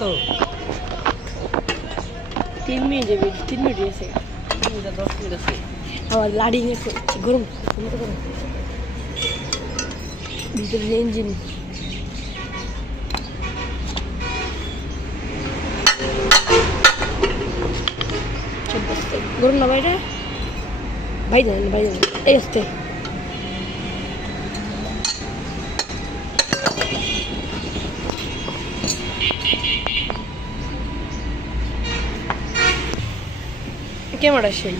আসো 3 মিনিট যাবে 3 মিনিট আছে 10 মিনিট আছে আমার লাড়ি গেছে গরম গরম ভিতরে ইঞ্জিন গরম না বাইরে বাইরে এই আসতে ক্যামেরা সেই